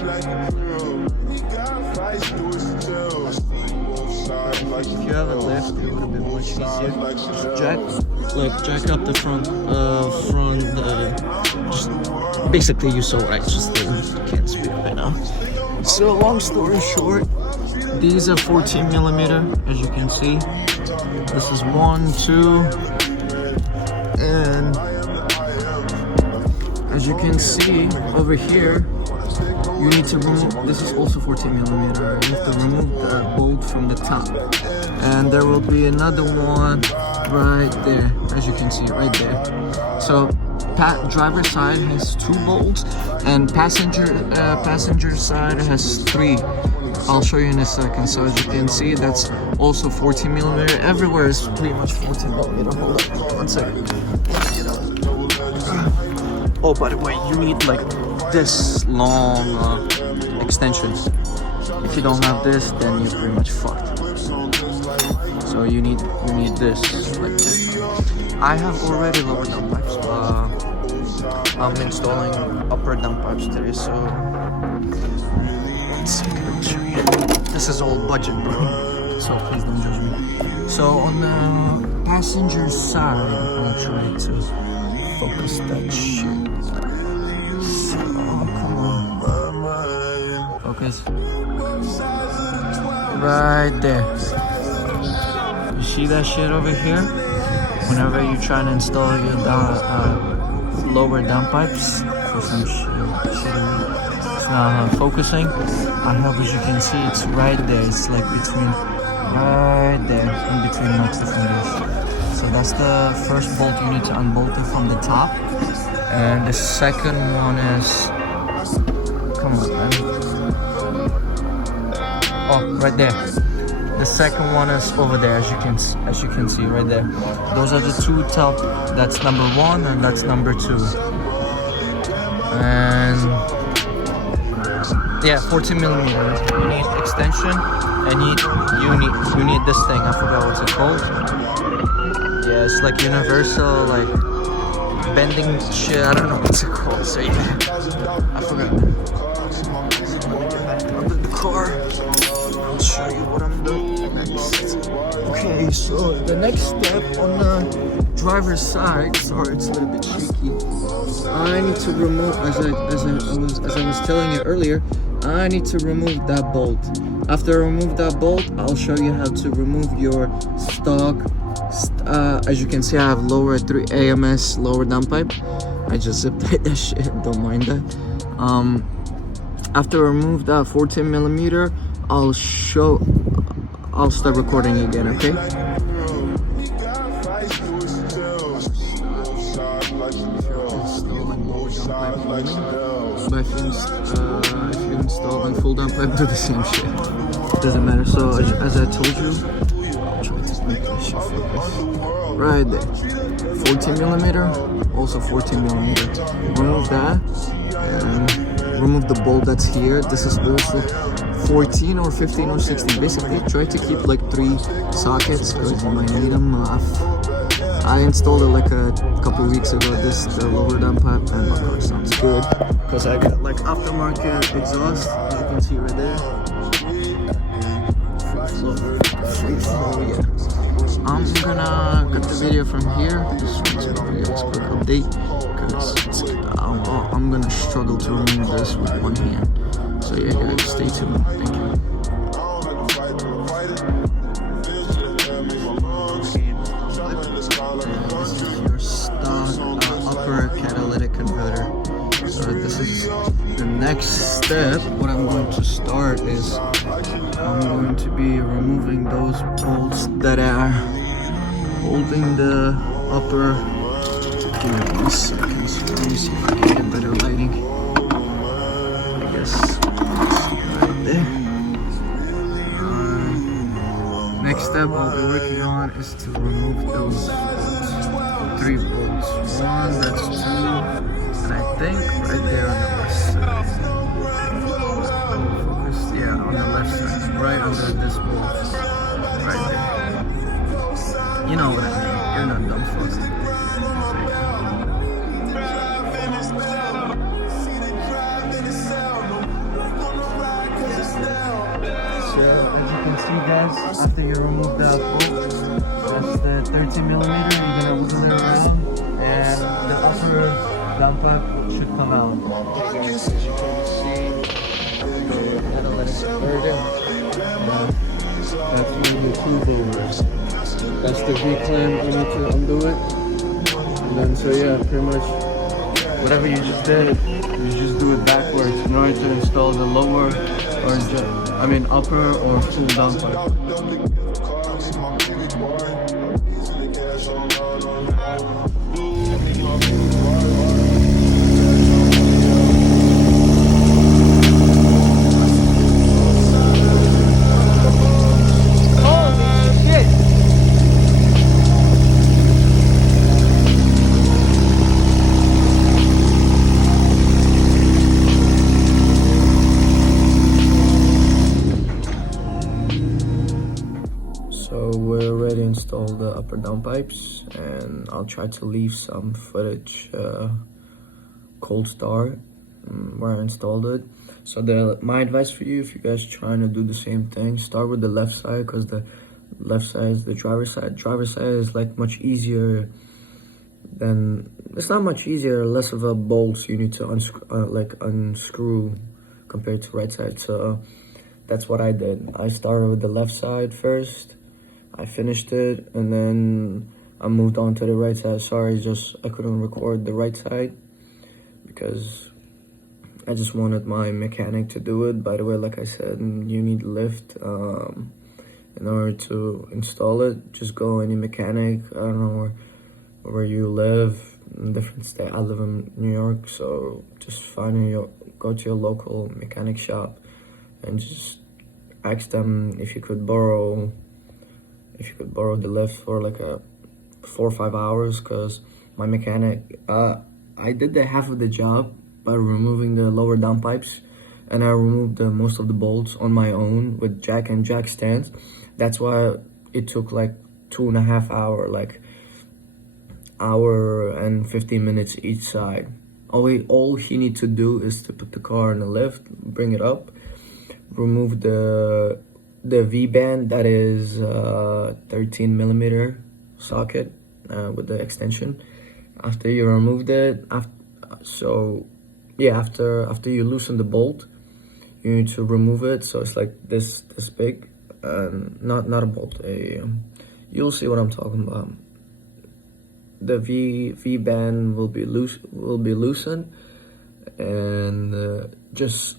If you have a lift, it would have been much easier. Jack up the front, just basically you saw what I just did. Can't speak right now. So long story short, these are 14 millimeter, as you can see. This is 1, 2, and as you can see over here, you need to remove, this is also 14 millimeter, you have to remove the bolt from the top. And there will be another one right there, as you can see, right there. So driver side has 2 bolts, and passenger side has 3. I'll show you in a second. So as you can see, that's also 14 millimeter. Everywhere is pretty much 14 millimeter. Hold up, 1 second. Oh, by the way, you need like this long extension. If you don't have this, then you're pretty much fucked. So you need this like this. I have already lower downpipes, but I'm installing upper downpipes today. So this is all budget, bro. So please don't judge me. So on the passenger side, I'll try to focus that shit. So, come on. Focus. Right there. You see that shit over here? Whenever you try to install your lower downpipes for some shit, it's not focusing. I hope, as you can see, it's right there. It's like right there, in between my two fingers. So that's the first bolt. You need to unbolt it from the top, and the second one is, come on, man. Oh, right there. The second one is over there, as you can see right there. Those are the 2 top. That's number 1 and that's number 2. And yeah, 14 millimeter. You need extension, and you need this thing. I forgot what's it called. Yeah, it's like universal, like bending shit. I don't know what's it called. So yeah, I forgot. Under the car. I'll show you what I'm doing next. Okay, so the next step on the driver's side. Sorry, it's a little bit shaky. I need to remove, as I was telling you earlier, I need to remove that bolt. After I remove that bolt, I'll show you how to remove your stock. As you can see, I have lower 3 AMS lower downpipe. I just zip tied that shit. Don't mind that. After I remove that 14 millimeter, I'll start recording again. Okay. But if you install and full downpipe, do the same shit. Doesn't matter. So as I told you, I'll try to make this shit focus. Right there. 14 millimeter, also 14 millimeter. Remove that and remove the bolt that's here. This is also 14 or 15 or 16. Basically, try to keep like 3 sockets because you might need them. I installed it like a couple weeks ago, the lower downpipe, and my car sounds good because I got like aftermarket exhaust, as you can see right there. Free flow, yeah. I'm gonna cut the video from here. Just want to give you guys a quick update because I'm gonna struggle to remove this with one hand. So yeah, guys, stay tuned. Thank you. This is your stock upper catalytic converter. So this is the next step. What I'm going to start is I'm going to be removing those bolts that are holding the upper. Give me 1 second. So let me see if I can get better lighting. I guess right there. Next step I'll be working on is to remove those bolts. 3 bolts. 1, that's 2, and I think right there on the left side. Focus, yeah, on the left side, right under this bolt, right there. You know what I mean? You're not dumb fuck. So, yeah. see, guys, after you remove the bolt, that's the 13 millimeter. You're gonna wiggle it around, and the upper downpipe should come out. Okay, guys, as you can see, gotta let it further. That's one of the two bolts. That's the V-clamp. You need to undo it. And then, so yeah, pretty much whatever you just did, you just do it backwards in order to install the lower or upper or full downpipe. So we're already installed the upper downpipes, and I'll try to leave some footage cold start where I installed it. So my advice for you, if you guys trying to do the same thing, start with the left side, because the left side is the driver's side. Driver's side is like much easier than, it's not much easier, less of a bolt, so you need to unscrew compared to right side. So that's what I did. I started with the left side first. I finished it, and then I moved on to the right side. Sorry, I couldn't record the right side because I just wanted my mechanic to do it. By the way, like I said, you need lift in order to install it. Just go any mechanic. I don't know where you live, in different state. I live in New York, so just go to your local mechanic shop and just ask them if you could borrow the lift for like 4 or 5 hours, because my mechanic, I did the half of the job by removing the lower downpipes, and I removed most of the bolts on my own with jack and jack stands. That's why it took like 2.5 hours, like hour and 15 minutes each side. All he needs to do is to put the car in the lift, bring it up, remove the V-band, that is 13 millimeter socket with the extension. After you removed it, after you loosen the bolt, you need to remove it. So it's like this big, not a bolt. You'll see what I'm talking about. The V-band will be loosened, and just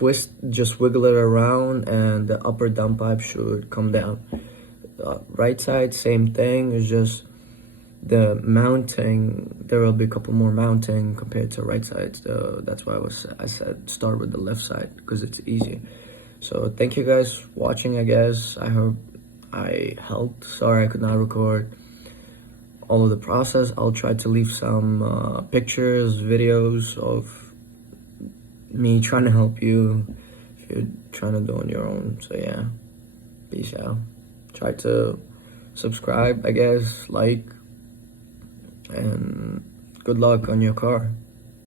wiggle it around, and the upper downpipe should come down. Right side, same thing. It's just the mounting, there will be a couple more mounting compared to right side. So that's why I said start with the left side, because it's easy. So thank you guys for watching. I guess I hope I helped. Sorry I could not record all of the process. I'll try to leave some pictures, videos of me trying to help you if you're trying to do on your own. So yeah, peace out. Try to subscribe, I guess, like, and good luck on your car.